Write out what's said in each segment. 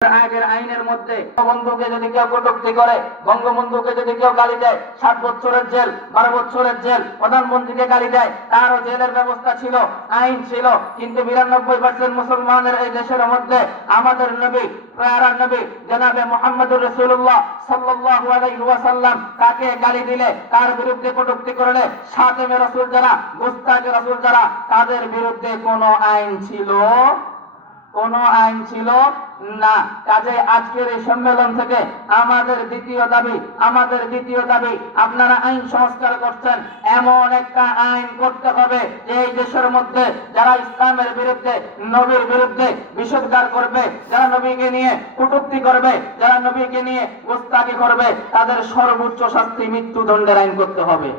আগের আইনের মধ্যে বঙ্গবন্ধুকে যদি কেউ কটূক্তি করে, বঙ্গবন্ধুকে যদি কেউ গালি দেয়, 7 বছরের জেল, 12 বছরের জেল। প্রধানমন্ত্রীকে গালি দেয়, তারও জেলের ব্যবস্থা ছিল, আইন ছিল। কিন্তু 92% মুসলমানের এই দেশের মধ্যে আমাদের নবী, প্যারা নবী জনাবে মুহাম্মদুর রাসূলুল্লাহ সাল্লাল্লাহু আলাইহি ওয়াসাল্লাম তাকে গালি দিলে, তার বিরুদ্ধে কটূক্তি করলে, শাতিমে রাসূল যারা, গুস্তাখে রাসূল যারা, তাদের বিরুদ্ধে কোনো আইন ছিল? কোনো আইন ছিল না। কাজে আজকের এই সম্মেলন থেকে আমাদের দ্বিতীয় দাবি, আপনারা আইন সংস্কার করছেন, এমন একটা আইন করতে হবে যে এই দেশের মধ্যে যারা ইসলামের বিরুদ্ধে, নবীর বিরুদ্ধে বিষোদ্গার করবে, যারা নবীকে নিয়ে কটূক্তি করবে, যারা নবীকে নিয়ে গোস্তাখি করবে, তাদের সর্বোচ্চ শাস্তি মৃত্যুদণ্ডের আইন করতে হবে।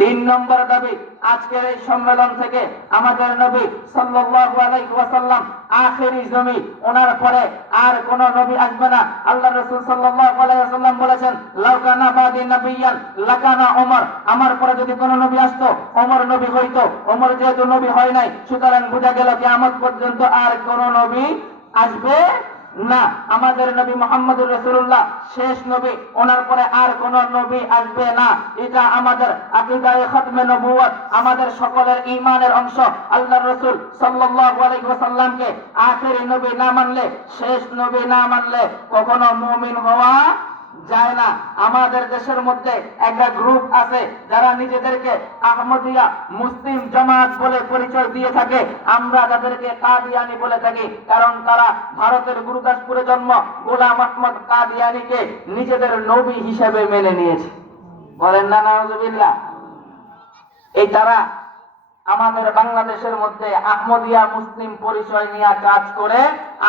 3 নম্বর দাবি, আজকের এই সম্মেলন থেকে আমাদের নবী সাল্লাল্লাহু আলাইহি ওয়াসাল্লাম আখেরি নবী, ওনার পরে আর কোন নবী আসবে না। আল্লাহর রাসূল সাল্লাল্লাহু আলাইহি ওয়াসাল্লাম বলেছেন, লাউ কানা বাদি নাবিয়ান লাকানা ওমর, আমার পরে যদি কোন নবী আসতো, ওমর নবী হইতো। ওমর যেহেতু নবী হয় নাই, সুতরাং বোঝা গেল কিয়ামত পর্যন্ত আর কোন নবী আসবে না। আমাদের নবী মুহাম্মদুর রাসূলুল্লাহ শেষ নবী, ওনার পরে আর কোন নবী আসবে না। এটা আমাদের আকীদায়ে খতমে নবুয়ত, আমাদের সকলের ঈমানের অংশ। আল্লাহর রাসূল সাল্লাল্লাহু আলাইহি ওয়াসাল্লামকে আখেরি নবী না মানলে, শেষ নবী না মানলে কখনো মুমিন হওয়া যায় না। আমাদের দেশের মধ্যে একটা গ্রুপ আছে যারা নিজেদেরকে আহমদিয়া মুসলিম জামাত বলে পরিচয় দিয়ে থাকে। আমরা তাদেরকে কাদিয়ানি বলে থাকি, কারণ তারা ভারতের গুরুদাসপুরে জন্ম গোলাম আহমদ কাদিয়ানিকে নিজেদের নবী হিসেবে মেনে নিয়েছে। বলেন না নাউজুবিল্লাহ। এই তারা আমাদের বাংলাদেশের মধ্যে আহমদিয়া মুসলিম পরিচয় নিয়ে কাজ করে,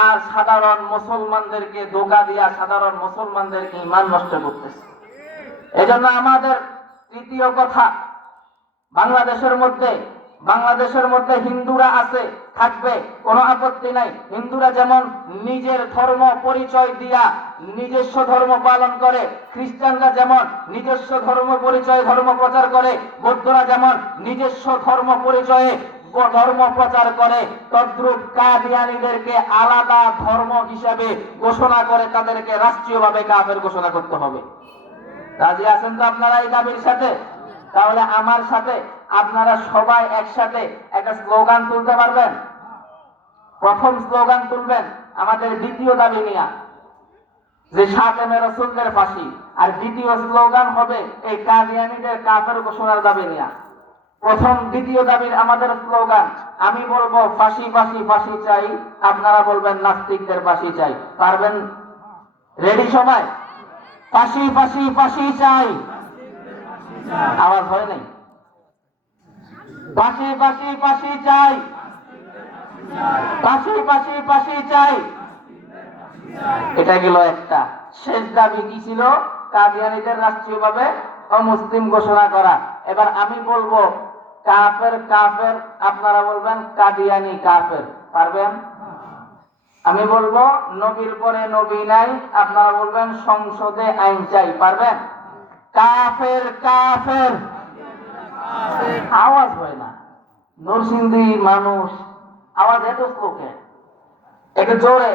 আর সাধারণ মুসলমানদেরকে ধোঁকা দিয়া সাধারণ মুসলমানদের ঈমান নষ্ট করতেছে। এজন্য আমাদের তৃতীয় কথা, বাংলাদেশের মধ্যে হিন্দুরা আছে, থাকবে, কোনো আপত্তি নাই। হিন্দুরা যেমন নিজের ধর্ম পরিচয় দিয়া নিজস্ব ধর্ম পালন করে, খ্রিস্টানরা যেমন নিজস্ব ধর্ম পরিচয় ধর্ম প্রচার করে, বৌদ্ধরা যেমন নিজস্ব ধর্ম পরিচয়ে ধর্ম প্রচার করে, তদ্রূপ কাদিয়ানীদেরকে আলাদা ধর্ম হিসাবে ঘোষণা করে তাদেরকে রাষ্ট্রীয়ভাবে কাফের ঘোষণা করতে হবে। রাজি আছেন তো আপনারা এই দাবির সাথে? তাহলে আমার সাথে আপনারা সবাই একসাথে একটা স্লোগান তুলতে পারবেন? প্রথম স্লোগান তুলবেন আমাদের দ্বিতীয় দাবি নিয়ে, যে শাতিমে রাসূলদের ফাঁসি। আর দ্বিতীয় স্লোগান হবে এই কাদিয়ানীদের কাফের ঘোষণার দাবি নিয়ে। দ্বিতীয় দাবির আমাদের স্লোগান, আমি বলবো ফাঁসি ফাঁসি ফাঁসি চাই, আপনারা বলবেন নাস্তিকদের ফাঁসি চাই। পারবেন? রেডি সবাই? ফাঁসি ফাঁসি ফাঁসি চাই। আওয়াজ হয় নাই? ফাঁসি ফাঁসি ফাঁসি চাই, ফাঁসি ফাঁসি ফাঁসি চাই। এটা গেল একটা। শেষ দাবি কি ছিল? কাদিয়ানীদের রাষ্ট্রীয়ভাবে অমুসলিম ঘোষণা করা। এবার আমি বলবো কাফের কাফের, আপনারা বলবেন কাদিয়ানী কাফের। পারবেন? আমি বলবো নবীর পরে নবী নাই, আপনারা বলবেন সংসদে আইন চাই। পারবেন? কাফের কাফের। আওয়াজ হয় না। নরসিংদী মানুষ, আওয়াজ এত স্লোকে, একটু জোরে।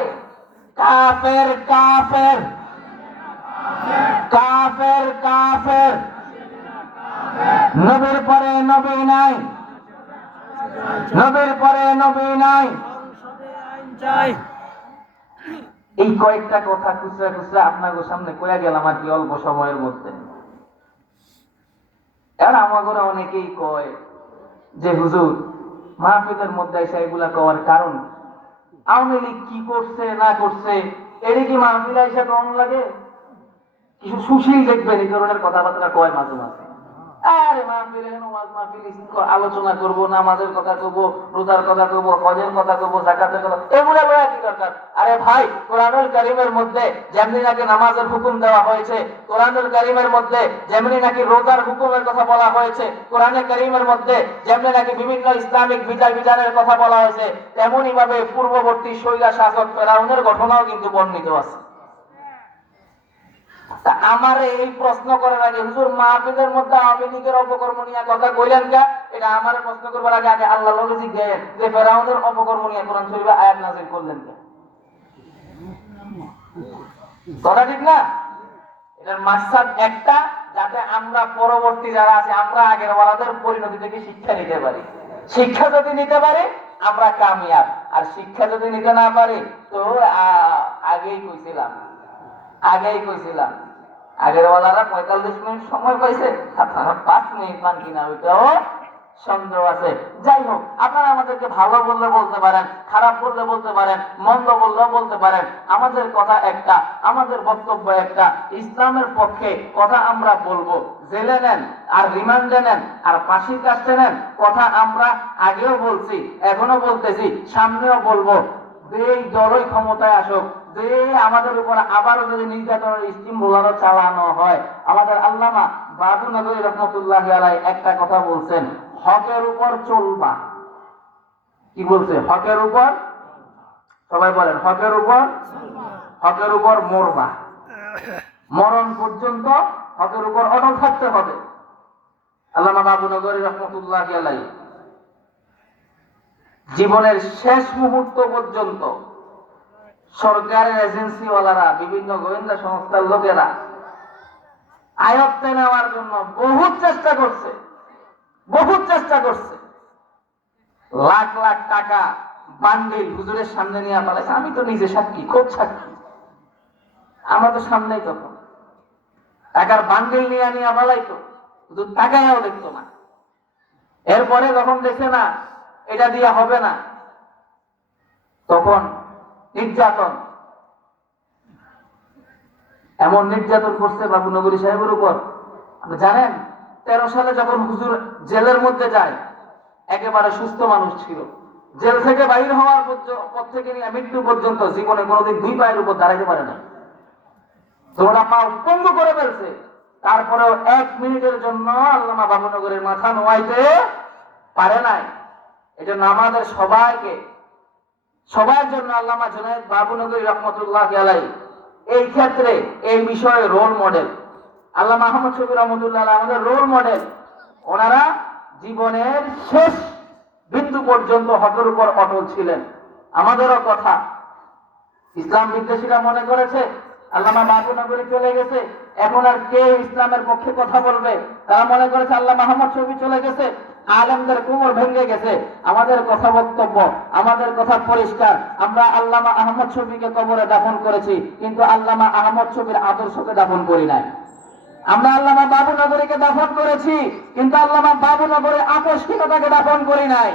কাফের কাফের, কাফের কাফের, নবীর পরে নবী নাই, নবীর পরে নবী নাই। এই কয়েকটা কথা খুচরা খুচরা আপনাদের সামনে কইয়া গেলাম আর কি অল্প সময়ের মধ্যে। আর আমাদের অনেকেই কয় যে হুজুর মাহফিলের মধ্যে এসে এগুলা কওয়ার কারণ আওয়ামী লীগ কি করছে না করছে, এর কি মাহফিলে এসে কম লাগে? কিছু সুশীল দেখবেন এই ধরনের কথাবার্তা কয় মাঝে মাঝে। আরে মাহফিলে ওয়াজ মাহফিল আলোচনা করবো, নামাজের কথা কব, রোজার কথা কব, হজের কথা কব, যাকাতের কথা, এগুলা লয়া কি দরকার? আরে ভাই, কোরআনুল কারীমের মধ্যে যেমনি নাকি নামাজের হুকুম দেওয়া হয়েছে, কোরআনুল কারীমের মধ্যে যেমনি নাকি রোজার হুকুমের কথা বলা হয়েছে, কোরআনে কারীমের মধ্যে যেমনি নাকি বিভিন্ন ইসলামিক বিচার বিধানের কথা বলা হয়েছে, তেমনি ভাবে পূর্ববর্তী শৈলা শাসক ফেরাউনের ঘটনাও কিন্তু বর্ণিত আছে। আমার এই প্রশ্ন করার আগে হুজুর মাহফিলের মধ্যে আওয়ামী লীগের অপকর্ম নিয়ে কথা কইলেন কে? এটা আমার প্রশ্ন করবার আগে আগে আল্লাহ লগে জিজ্ঞেস যে ফেরাউনের অপকর্ম নিয়ে কোরআন শরীফে আয়াত নাযিল করলেন কে? কথা ঠিক না? এটার মাকসাদ একটা, যাতে আমরা পরবর্তী যারা আছে আমরা আগের ওয়ালাদের পরিণতি থেকে শিক্ষা নিতে পারি। শিক্ষা যদি নিতে পারি আমরা কামিয়াব, আর শিক্ষা যদি নিতে না পারি তো আগেই কইছিলাম আগের ওয়ালারা 45 মিনিট সময় পাইছে, আপনারা 5 মিনিট পান কিনা ওইটাও সন্দেহ আছে। যাই হোক, আপনারা আমাদেরকে ভালো বললে বলতে পারেন, খারাপ বললে বলতে পারেন, মন্দ বললেও বলতে পারেন। আমাদের কথা একটা, আমাদের বক্তব্য একটা, ইসলামের পক্ষে কথা আমরা বলবো। জেলে নেন আর রিমান্ডে নেন আর ফাঁসির কাছে নেন, কথা আমরা আগেও বলছি, এখনো বলতেছি, সামনেও বলবো। যেই দলই ক্ষমতায় আসুক, যে আমাদের উপর আবারও যদি নির্যাতনের স্টিম রোলারও চালানো হয়, আমাদের আল্লামা বাবু নগরী রহমতুল্লাহি আলাইহি একটা কথা বলছেন, হকের উপর চলবা। কি বলছে? হকের উপর, সবাই বলেন হকের উপর মরবা। মরণ পর্যন্ত হকের উপর অটল থাকতে হবে। আল্লামা বাবু নগরী রহমতুল্লাহি আলাইহি জীবনের শেষ মুহূর্ত পর্যন্ত সরকারের এজেন্সিওয়ালারা, বিভিন্ন গোয়েন্দা সংস্থার লোকেরা আয়ত্তে নেওয়ার জন্য বহুত চেষ্টা করছে। লাখ লাখ টাকা বান্ডিল হুজুরের সামনে নিয়ে পালাইছে। আমি তো নিজে সাক্ষী, খুব সাক্ষী। আমরা তো সামনেই তখন টাকার বান্ডিল নিয়ে পালাইতো, হুজুর টাকায়ও দেখতো না। এরপরে যখন দেখে না এটা দিয়ে হবে না, তখন নির্যাতন, এমন নির্যাতন করছে বাবু নগরী সাহেবের উপর। আপনি জানেন 13 সালে যখন হুজুর জেলের মধ্যে যায়, একেবারে সুস্থ মানুষ ছিল। জেল থেকে বাইর হওয়ার পর থেকে নিয়ে মৃত্যু পর্যন্ত জীবনে কোনোদিন 2 পায়ের উপর দাঁড়াইতে পারে না। তোমরা পা পঙ্গু করে ফেলছে, তারপরেও 1 মিনিটের জন্য আল্লামা বাবু নগরের মাথা নোয়াইতে পারে নাই। এজন্য আমাদের সবার জন্য আল্লামা জুনায়েদ বাবু নগরী রহমতুল্লাহি আলাইহি এই ক্ষেত্রে, এই বিষয়ে রোল মডেল। আল্লামা আহমদ শফি রহমতুল্লাহ আলাইহি আমাদের রোল মডেল। ওনারা জীবনের শেষ বিন্দু পর্যন্ত হকের উপর অটল ছিলেন। আমাদেরও কথা, ইসলাম বিদ্বেষীরা মনে করেছে আল্লামা বাবু নগরী চলে গেছে, এখন আর কে ইসলামের পক্ষে কথা বলবে। তারা মনে করেছে আল্লামা আহমদ শফি চলে গেছে, আলেমদের কোমর ভেঙে গেছে। আমাদের কথা বক্তব্য, আমাদের কথা পরিষ্কার। আমরা আল্লামা আহমদ শফিকে কবরে দাফন করেছি, কিন্তু আল্লামা আহমদ শফির আদর্শকে দাফন করি নাই। আমরা আল্লামা বাবু নগরীকে দাফন করেছি, কিন্তু আল্লামা বাবু নগরীর আকস্মিকতাকে দাফন করি নাই।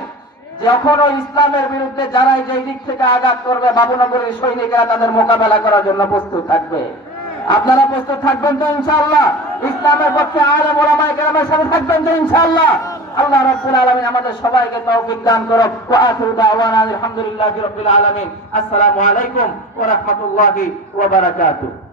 যখন ইসলামের বিরুদ্ধে যারাই যেই দিক থেকে আঘাত করবে, বাবু নগরীর সৈনিকেরা তাদের মোকাবেলা করার জন্য প্রস্তুত থাকবে। আপনারা প্রস্তুত থাকবেন তো ইনশাআল্লাহ? ইসলামের পক্ষে আলেম ওলামায়ে কেরামের সাথে থাকবেন তো ইনশাআল্লাহ? আল্লাহ রাব্বুল আলামিন আমাদের সবাইকে তৌফিক দান করুন। ওয়া আখিরু দাওয়ানা আলহামদুলিল্লাহি রাব্বিল আলামিন। আসসালামু আলাইকুম ওয়া রাহমাতুল্লাহি ওয়া বারাকাতুহু।